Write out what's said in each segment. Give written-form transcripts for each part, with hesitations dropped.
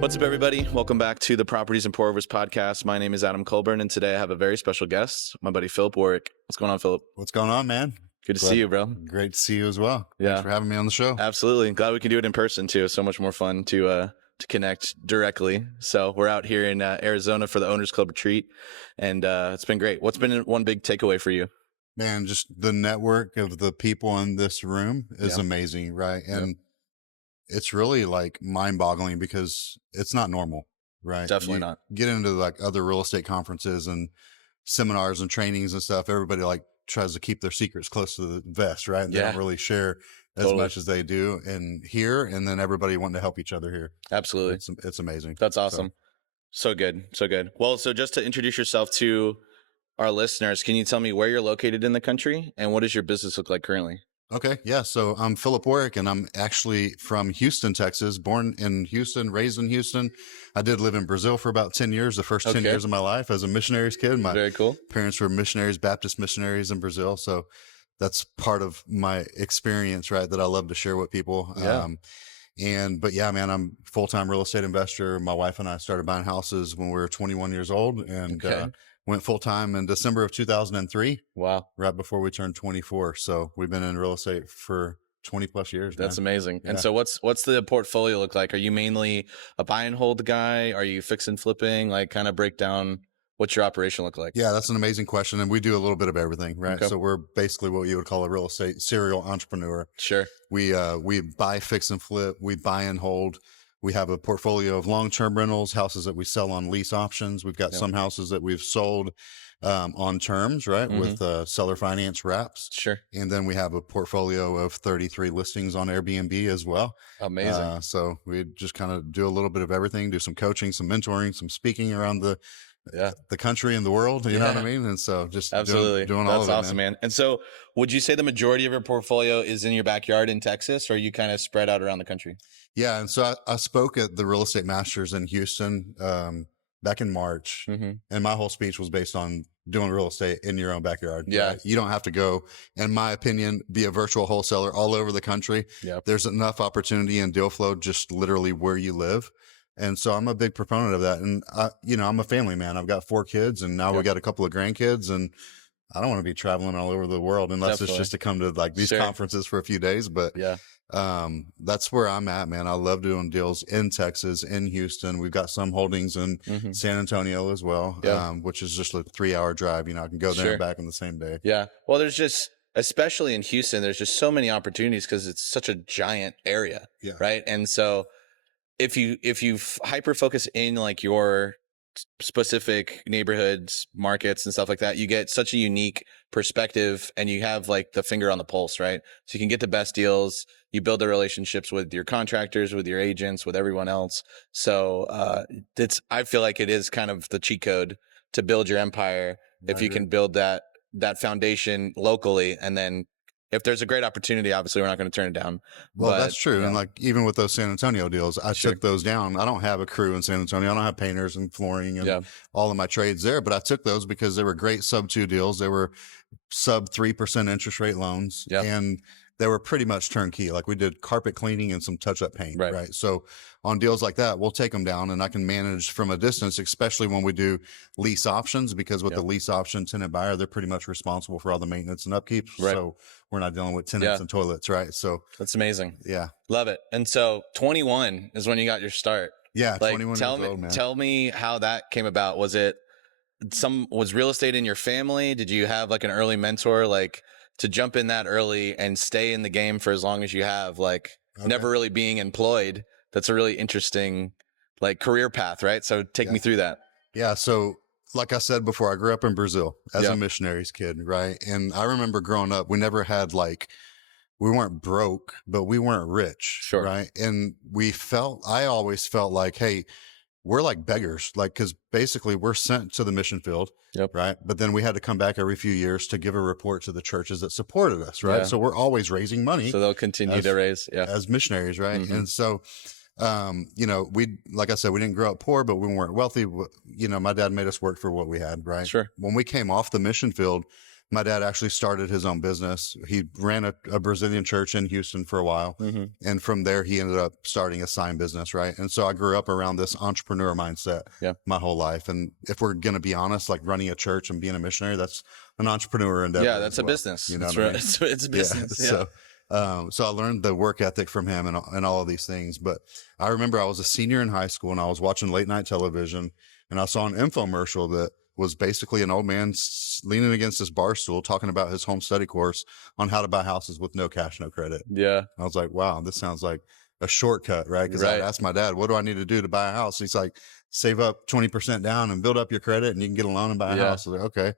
What's up, everybody? Welcome back to the Properties and Pour Overs podcast. My name is Adam Colburn, and today I have a very special guest, my buddy Phillip Warrick. What's going on, Phillip? What's going on, man? Good to see you, bro. Great to see you as well. Yeah. Thanks for having me on the show. Absolutely. Glad we can do it in person, too. So much more fun to connect directly. So we're out here in Arizona for the Owners Club retreat, and it's been great. What's been one big takeaway for you? Man, just the network of the people in this room is amazing, right? And it's really like mind-boggling because it's not normal, right? Definitely not. Get into like other real estate conferences and seminars and trainings and stuff. Everybody like tries to keep their secrets close to the vest, right? And they don't really share as much as they do in here. And then everybody wanting to help each other here. Absolutely. It's amazing. That's awesome. So good. So good. Well, so just to introduce yourself to our listeners, can you tell me where you're located in the country and what does your business look like currently? Okay. Yeah. So I'm Phillip Warrick and I'm actually from Houston, Texas, born in Houston, raised in Houston. I did live in Brazil for about 10 years, the first 10 years of my life as a missionary's kid. My Very cool. parents were missionaries, Baptist missionaries in Brazil. So that's part of my experience, right? That I love to share with people. Yeah. But yeah, man, I'm a full-time real estate investor. My wife and I started buying houses when we were 21 years old and, went full-time in December of 2003. Wow. Right before we turned 24. So we've been in real estate for 20 plus years. That's man. amazing. Yeah. And so what's the portfolio look like? Are you mainly a buy and hold guy? Are you fix and flipping? Like kind of break down what's your operation look like? Yeah, that's an amazing question. And we do a little bit of everything, right? Okay. So we're basically what you would call a real estate serial entrepreneur. Sure. We buy, fix and flip. We buy and hold. We have a portfolio of long-term rentals, houses that we sell on lease options. We've got some houses that we've sold on terms, right? With seller finance wraps. Sure. And then we have a portfolio of 33 listings on Airbnb as well. Amazing. So we just kind of do a little bit of everything, do some coaching, some mentoring, some speaking around the country and the world. You know what I mean? And so just absolutely doing all of it. That's awesome, man. And so would you say the majority of your portfolio is in your backyard in Texas, or are you kind of spread out around the country? Yeah. And so I spoke at the Real Estate Masters in Houston back in March. And my whole speech was based on doing real estate in your own backyard. Yeah. Right? You don't have to go, in my opinion, be a virtual wholesaler all over the country. Yep. There's enough opportunity and deal flow just literally where you live. And so I'm a big proponent of that. And I'm a family man. I've got 4 kids and now we got a couple of grandkids, and I don't want to be traveling all over the world unless it's just to come to like these conferences for a few days. But that's where I'm at, man. I love doing deals in Texas, in Houston. We've got some holdings in San Antonio as well, which is just a 3-hour drive. I can go there and back on the same day. Yeah. Well, there's just, especially in Houston, there's just so many opportunities because it's such a giant area. Yeah. Right. And so if you hyper focus in like your specific neighborhoods, markets and stuff like that, you get such a unique perspective and you have like the finger on the pulse, right? So you can get the best deals, you build the relationships with your contractors, with your agents, with everyone else. So I feel like it is kind of the cheat code to build your empire if you can build that foundation locally, and then if there's a great opportunity, obviously we're not going to turn it down. Well, that's true. And like, even with those San Antonio deals, I took those down. I don't have a crew in San Antonio. I don't have painters and flooring and all of my trades there, but I took those because they were great Subto deals. They were sub 3% interest rate loans and they were pretty much turnkey. Like we did carpet cleaning and some touch up paint. Right. So on deals like that, we'll take them down and I can manage from a distance, especially when we do lease options, because with the lease option tenant buyer, they're pretty much responsible for all the maintenance and upkeep. Right. So we're not dealing with tenants and toilets. Right. So that's amazing. Yeah. Love it. And so 21 is when you got your start. Yeah. Like, 21 years old, man. Tell me how that came about. Was real estate in your family? Did you have like an early mentor, like to jump in that early and stay in the game for as long as you have, like never really being employed? That's a really interesting like career path, right? So take me through that. Yeah. So like I said before, I grew up in Brazil as a missionary's kid, right? And I remember growing up, we never had we weren't broke, but we weren't rich, right? And I always felt like, hey, we're like beggars, cause basically we're sent to the mission field, right? But then we had to come back every few years to give a report to the churches that supported us, right? So we're always raising money. So they'll continue to raise, as missionaries, right? And so, like I said, we didn't grow up poor, but we weren't wealthy. My dad made us work for what we had, right? Sure. When we came off the mission field, my dad actually started his own business. He ran a Brazilian church in Houston for a while. And from there, he ended up starting a sign business. Right. And so I grew up around this entrepreneur mindset my whole life. And if we're going to be honest, like running a church and being a missionary, that's an entrepreneur endeavor. Yeah. That's a business. You know what I mean? It's a business. Yeah. So I learned the work ethic from him and all of these things. But I remember I was a senior in high school and I was watching late night television and I saw an infomercial that was basically an old man leaning against this bar stool talking about his home study course on how to buy houses with no cash, no credit. Yeah. I was like, wow, this sounds like a shortcut, right? Because I asked my dad, what do I need to do to buy a house? He's like, save up 20% down and build up your credit and you can get a loan and buy a house. I was like, okay.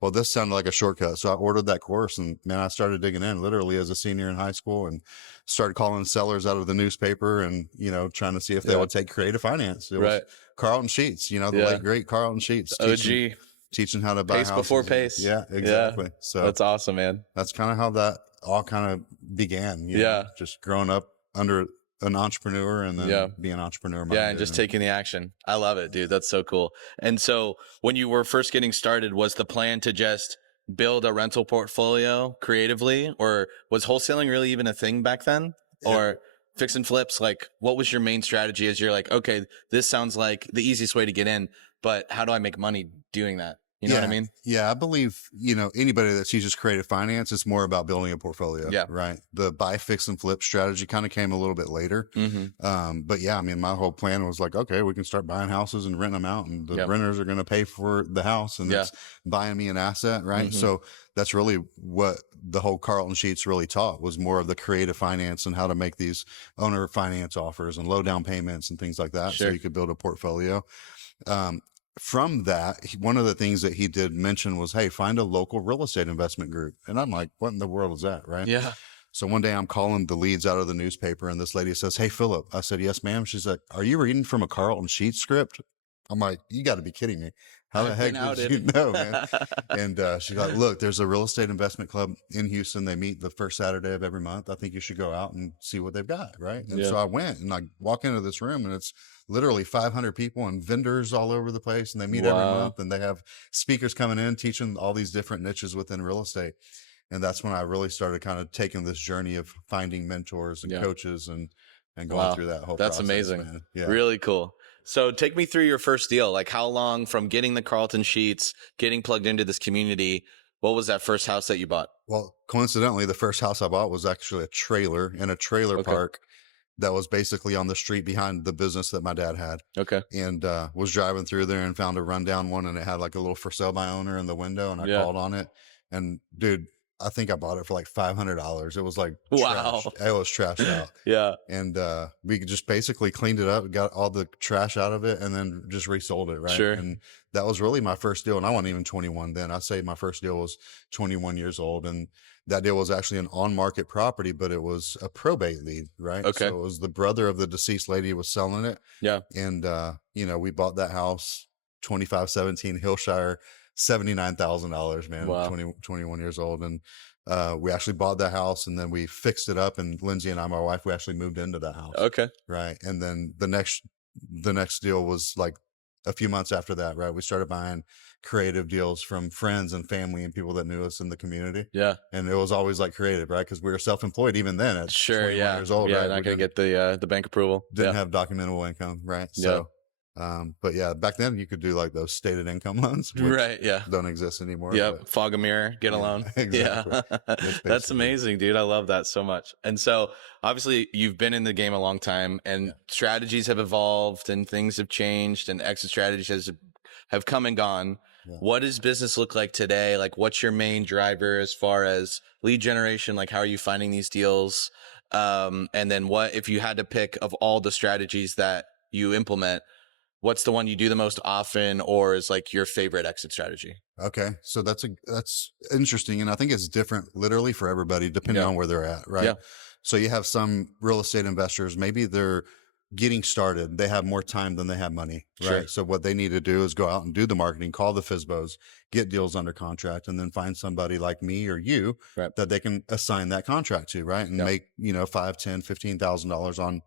Well, this sounded like a shortcut. So I ordered that course and man, I started digging in literally as a senior in high school and started calling sellers out of the newspaper and, you know, trying to see if they would take creative finance. It was Carlton Sheets, you know, the late great Carlton Sheets. OG. Teaching how to buy pace houses. Before pace. Yeah, exactly. So that's awesome, man. That's kind of how that all kind of began. You know, just growing up under an entrepreneur and then being an entrepreneur. Yeah. And just taking the action. I love it, dude. That's so cool. And so when you were first getting started, was the plan to just build a rental portfolio creatively, or was wholesaling really even a thing back then? Or fix and flips? Like, what was your main strategy as you're like, okay, this sounds like the easiest way to get in, but how do I make money doing that? You know what I mean? Yeah. I believe, you know, anybody that teaches creative finance, it's more about building a portfolio. Yeah. Right. The buy, fix and flip strategy kind of came a little bit later. But yeah, I mean, my whole plan was like, okay, we can start buying houses and renting them out and the renters are going to pay for the house and it's buying me an asset. Right. So that's really what the whole Carlton Sheets really taught, was more of the creative finance and how to make these owner finance offers and low down payments and things like that. So you could build a portfolio. From that, one of the things that he did mention was, hey, find a local real estate investment group. And I'm like, what in the world is that? Right. Yeah. So one day I'm calling the leads out of the newspaper and this lady says, hey, Phillip. I said, yes, ma'am. She's like, are you reading from a Carlton Sheets script? I'm like, you got to be kidding me. How the heck did you know, man? And she's like, look, there's a real estate investment club in Houston. They meet the first Saturday of every month. I think you should go out and see what they've got. Right. And so I went and I walk into this room and it's literally 500 people and vendors all over the place. And they meet every month and they have speakers coming in, teaching all these different niches within real estate. And that's when I really started kind of taking this journey of finding mentors and coaches and going through that whole process. That's amazing. Man. Yeah. Really cool. So take me through your first deal. Like, how long from getting the Carlton Sheets, getting plugged into this community, what was that first house that you bought? Well, coincidentally, the first house I bought was actually a trailer in a trailer park that was basically on the street behind the business that my dad had. Okay. And was driving through there and found a rundown one and it had like a little for sale by owner in the window and I called on it. And dude, I think I bought it for like $500. It was like, trash. It was trashed out. And we just basically cleaned it up, got all the trash out of it, and then just resold it. Right. Sure. And that was really my first deal. And I wasn't even 21 then. I'd say my first deal was 21 years old. And that deal was actually an on market property, but it was a probate lead. Right. Okay. So it was the brother of the deceased lady who was selling it. Yeah. And, you know, we bought that house, 2517 Hillshire, $79,000, man. Wow. 21 years old. And we actually bought that house and then we fixed it up. And Lindsay and I, my wife, we actually moved into that house. Okay. Right. And then the next deal was like a few months after that, right? We started buying creative deals from friends and family and people that knew us in the community. Yeah. And it was always like creative, right? Because we were self-employed even then at 21 years old. Yeah. Right? Not going to get the bank approval. Didn't have documentable income. Right. So, but yeah, back then you could do like those stated income loans, which right? Yeah, don't exist anymore. Yep, fog a mirror, get a loan. Exactly. Yeah, that's amazing, dude. I love that so much. And so, obviously, you've been in the game a long time, and strategies have evolved, and things have changed, and exit strategies have come and gone. Yeah. What does business look like today? Like, what's your main driver as far as lead generation? Like, how are you finding these deals? And then, what if you had to pick of all the strategies that you implement? What's the one you do the most often, or is like your favorite exit strategy? Okay. So that's interesting. And I think it's different literally for everybody, depending on where they're at. Right. Yeah. So you have some real estate investors, maybe they're getting started. They have more time than they have money. Right. Sure. So what they need to do is go out and do the marketing, call the FSBOs, get deals under contract, and then find somebody like me or you that they can assign that contract to. Right. And make, $5,000, $10,000, $15,000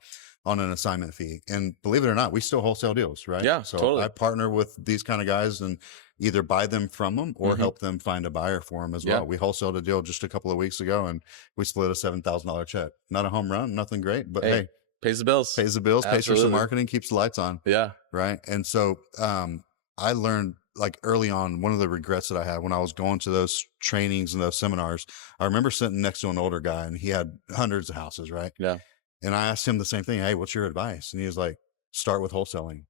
on an assignment fee. And believe it or not, we still wholesale deals, right? Yeah, so totally. I partner with these kind of guys and either buy them from them or help them find a buyer for them as well. We wholesaled a deal just a couple of weeks ago, and we split a $7,000 check. Not a home run, nothing great, but hey, pays the bills, Absolutely. Pays for some marketing, keeps the lights on. Yeah. Right. And so, I learned, like, early on, one of the regrets that I had when I was going to those trainings and those seminars, I remember sitting next to an older guy, and he had hundreds of houses. Right. Yeah. And I asked him the same thing. Hey, what's your advice? And he was like, start with wholesaling.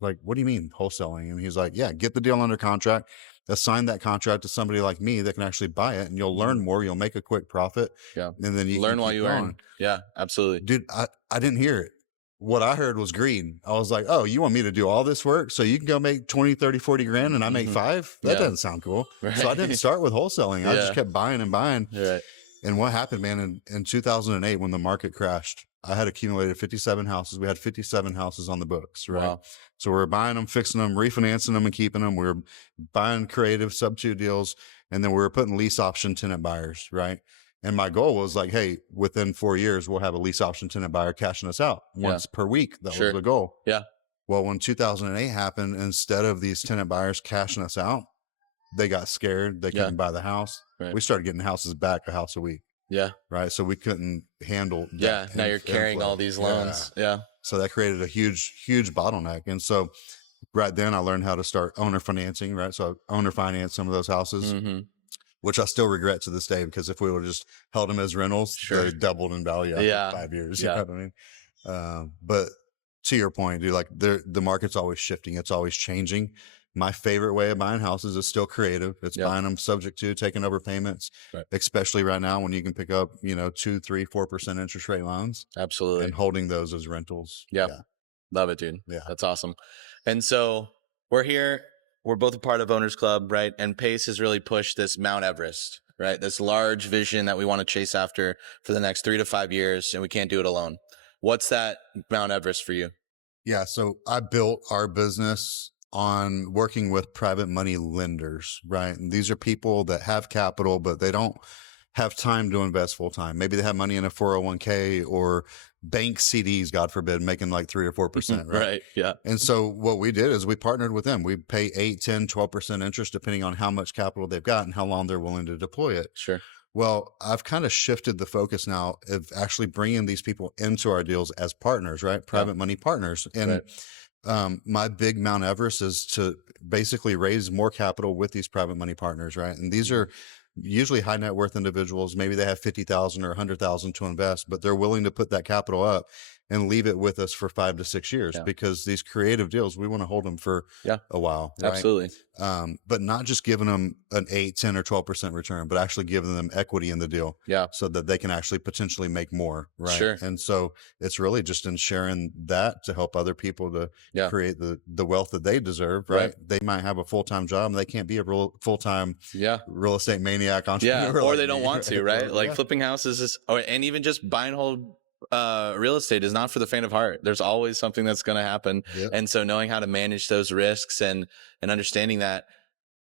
Like, what do you mean wholesaling? And he's like, yeah, get the deal under contract, assign that contract to somebody like me that can actually buy it, and you'll learn more. You'll make a quick profit. Yeah. And then you learn while you earn. Yeah, absolutely. Dude, I didn't hear it. What I heard was greed. I was like, oh, you want me to do all this work so you can go make 20, 30, 40 grand and I make 5? That doesn't sound cool. Right. So I didn't start with wholesaling. I just kept buying and buying. Right. And what happened, man, in 2008, when the market crashed, I had accumulated 57 houses. We had 57 houses on the books, right? Wow. So we were buying them, fixing them, refinancing them, and keeping them. We were buying creative Subto deals, and then we were putting lease option tenant buyers, right? And my goal was like, hey, within 4 years, we'll have a lease option tenant buyer cashing us out once per week. That was the goal. Yeah. Well, when 2008 happened, instead of these tenant buyers cashing us out, they got scared. They couldn't buy the house. Right. We started getting houses back, a house a week. Yeah. Right. So we couldn't handle that. Yeah. Now you're carrying all these loans. Yeah. So that created a huge bottleneck. And so right then I learned how to start owner financing. Right. So I owner finance some of those houses, which I still regret to this day, because if we would have just held them as rentals, they doubled in value after 5 years. You know what I mean? But to your point, dude, like the market's always shifting. It's always changing. My favorite way of buying houses is still creative. It's buying them subject to taking over payments, especially right now when you can pick up, 2, 3, 4% interest rate loans. Absolutely. And holding those as rentals. Yeah. Love it, dude. Yeah. That's awesome. And so we're here. We're both a part of Owners Club, right? And Pace has really pushed this Mount Everest, right? This large vision that we want to chase after for the next 3 to 5 years, and we can't do it alone. What's that Mount Everest for you? Yeah. So I built our business on working with private money lenders, right? And these are people that have capital, but they don't have time to invest full time. Maybe they have money in a 401k or bank CDs, God forbid, making like 3 or 4%. Right. Right. Yeah. And so what we did is we partnered with them. We pay 8, 10, 12% interest, depending on how much capital they've got and how long they're willing to deploy it. Sure. Well, I've kind of shifted the focus now of actually bringing these people into our deals as partners, right? Private money partners. And my big Mount Everest is to basically raise more capital with these private money partners, right? And these are usually high net worth individuals. Maybe they have 50,000 or 100,000 to invest, but they're willing to put that capital up and leave it with us for 5 to 6 years, because these creative deals, we want to hold them for a while. Right? Absolutely. But not just giving them an 8, 10 or 12% return, but actually giving them equity in the deal so that they can actually potentially make more. Right. Sure. And so it's really just in sharing that to help other people to create the wealth that they deserve. Right. They might have a full-time job and they can't be a full-time real estate maniac entrepreneur. Or they don't want to, right? Like flipping houses and even just buy and hold real estate is not for the faint of heart. There's always something that's going to happen. And so knowing how to manage those risks and understanding that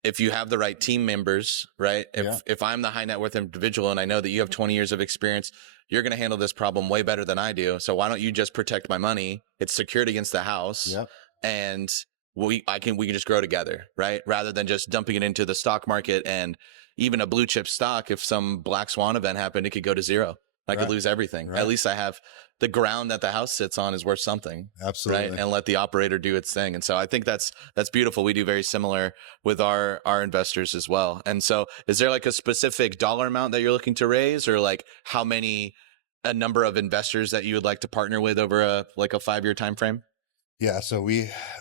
if you have the right team members, right? If I'm the high net worth individual and I know that you have 20 years of experience, you're going to handle this problem way better than I do. So why don't you just protect my money? It's secured against the house and we can just grow together, right? Rather than just dumping it into the stock market, and even a blue chip stock. If some black swan event happened, it could go to zero. I could lose everything. At least I have the ground that the house sits on is worth something. Absolutely. Right. And let the operator do its thing. And so I think that's beautiful. We do very similar with our investors as well. And so is there like a specific dollar amount that you're looking to raise, or like a number of investors that you would like to partner with over a 5-year time frame? Yeah. So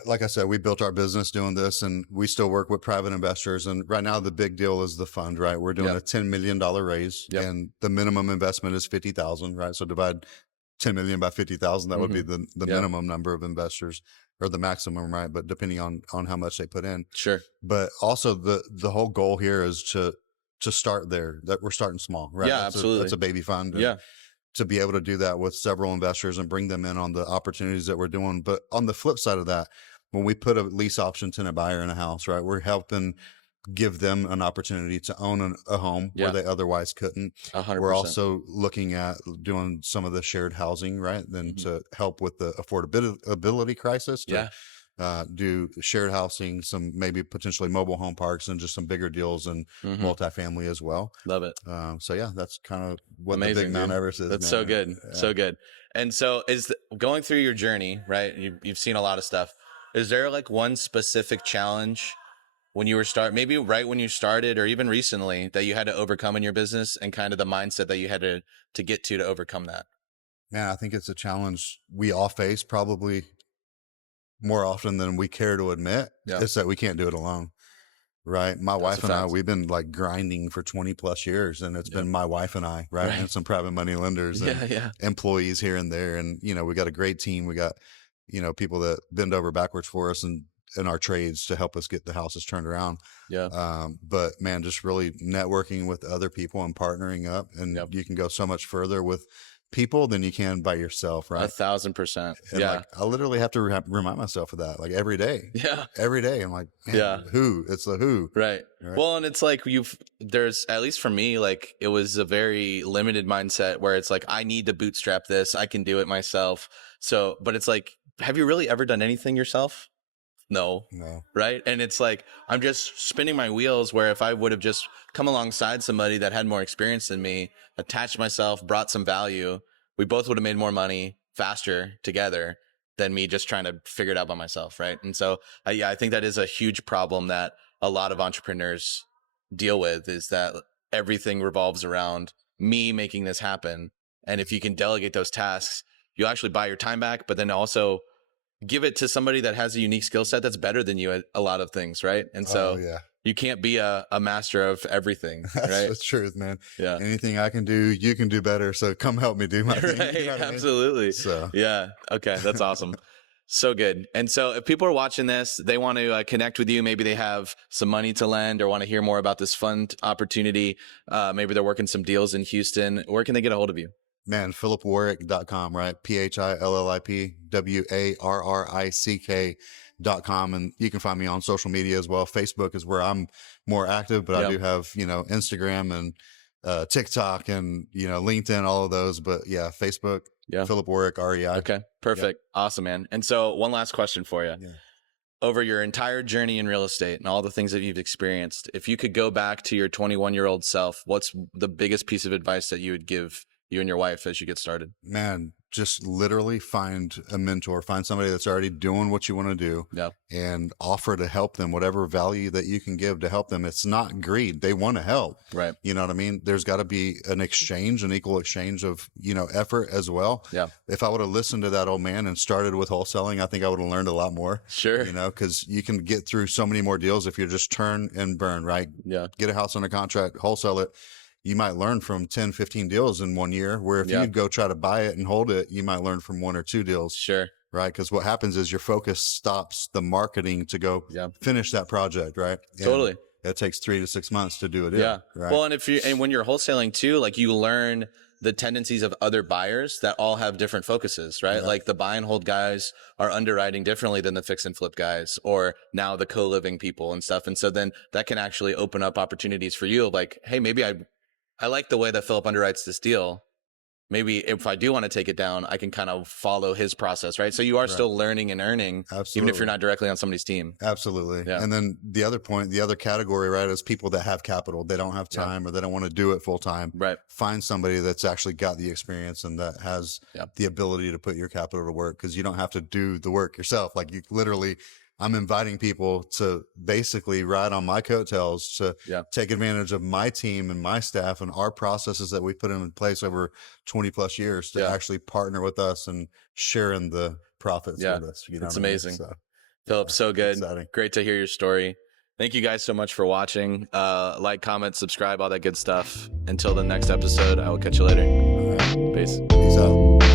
like I said, we built our business doing this, and we still work with private investors. And right now the big deal is the fund, right? We're doing a $10 million raise and the minimum investment is 50,000, right? So divide 10 million by 50,000. That would be the minimum number of investors, or the maximum, right? But depending on how much they put in. Sure. But also the whole goal here is to start there, that we're starting small, right? Yeah, absolutely. That's a baby fund. And to be able to do that with several investors and bring them in on the opportunities that we're doing. But on the flip side of that, when we put a lease option tenant buyer in a house, right, we're helping give them an opportunity to own a home where they otherwise couldn't. 100%. We're also looking at doing some of the shared housing, right, then to help with the affordability crisis, to do shared housing, some maybe potentially mobile home parks, and just some bigger deals and multifamily as well. Love it. So yeah, that's kind of what amazing, the big Mount dude. Everest is. That's man. so good. Yeah. So good. And so going through your journey, right? You've seen a lot of stuff. Is there like one specific challenge when you were maybe right when you started or even recently that you had to overcome in your business, and kind of the mindset that you had to get to overcome that? Man, I think it's a challenge we all face probably more often than we care to admit. Yeah. It's that we can't do it alone. Right. My wife and I, we've been like grinding for 20 plus years, and it's been my wife and I, right? And some private money lenders and employees here and there. And, you know, we got a great team. We got, you know, people that bend over backwards for us and in our trades to help us get the houses turned around. Yeah. But man, just really networking with other people and partnering up, and you can go so much further with people than you can by yourself, right? 1,000%. And like, I literally have to remind myself of that, like every day. Yeah. Every day. I'm like, man, it's the who. Right. Well, and it's like there's, at least for me, like it was a very limited mindset where it's like, I need to bootstrap this. I can do it myself. So, but it's like, have you really ever done anything yourself? No. Right. And it's like, I'm just spinning my wheels, where if I would have just come alongside somebody that had more experience than me, attached myself, brought some value, we both would have made more money faster together than me just trying to figure it out by myself. Right. And so, I think that is a huge problem that a lot of entrepreneurs deal with, is that everything revolves around me making this happen. And if you can delegate those tasks, you'll actually buy your time back, but then also give it to somebody that has a unique skill set that's better than you at a lot of things, right? And so you can't be a master of everything, right? That's the truth, man. Yeah. Anything I can do, you can do better. So come help me do my thing. Right, you know absolutely. I mean? So yeah. Okay. That's awesome. So good. And so if people are watching this, they want to connect with you, maybe they have some money to lend or want to hear more about this fund opportunity. Maybe they're working some deals in Houston. Where can they get a hold of you? Man, phillipwarrick.com, right? PhillipWarrick.com. And you can find me on social media as well. Facebook is where I'm more active, but I do have, you know, Instagram and TikTok and, you know, LinkedIn, all of those. But yeah, Facebook, Phillip Warrick, REI. Okay, perfect. Awesome, man. And so one last question for you. Over your entire journey in real estate and all the things that you've experienced, if you could go back to your 21-year-old self, what's the biggest piece of advice that you would give you and your wife as you get started? Man, just literally find a mentor, find somebody that's already doing what you want to do, and offer to help them, whatever value that you can give to help them. It's not greed. They want to help. Right. You know what I mean? There's got to be an exchange, an equal exchange of, you know, effort as well. Yeah. If I would have listened to that old man and started with wholesaling, I think I would have learned a lot more. Sure. You know, because you can get through so many more deals if you just turn and burn, right? Yeah. Get a house under contract, wholesale it. You might learn from 10, 15 deals in 1 year, where if you go try to buy it and hold it, you might learn from 1 or 2 deals. Sure. Right. Because what happens is your focus stops the marketing to go finish that project. Right. And totally. It takes 3 to 6 months to do it. Yeah. Right? Well, and when you're wholesaling too, like you learn the tendencies of other buyers that all have different focuses, right? Like the buy and hold guys are underwriting differently than the fix and flip guys, or now the co-living people and stuff. And so then that can actually open up opportunities for you. Like, hey, maybe I like the way that Phillip underwrites this deal. Maybe if I do want to take it down, I can kind of follow his process, right? So you are still learning and earning, even if you're not directly on somebody's team. Absolutely. Yeah. And then the other category, right, is people that have capital. They don't have time or they don't want to do it full time. Right. Find somebody that's actually got the experience and that has the ability to put your capital to work, because you don't have to do the work yourself. Like you literally, I'm inviting people to basically ride on my coattails to take advantage of my team and my staff and our processes that we put in place over 20 plus years to actually partner with us and share in the profits with us. You know, it's amazing. So, Phillip, so good. Exciting. Great to hear your story. Thank you guys so much for watching. Like, comment, subscribe, all that good stuff. Until the next episode, I will catch you later. All right. Peace. Peace out.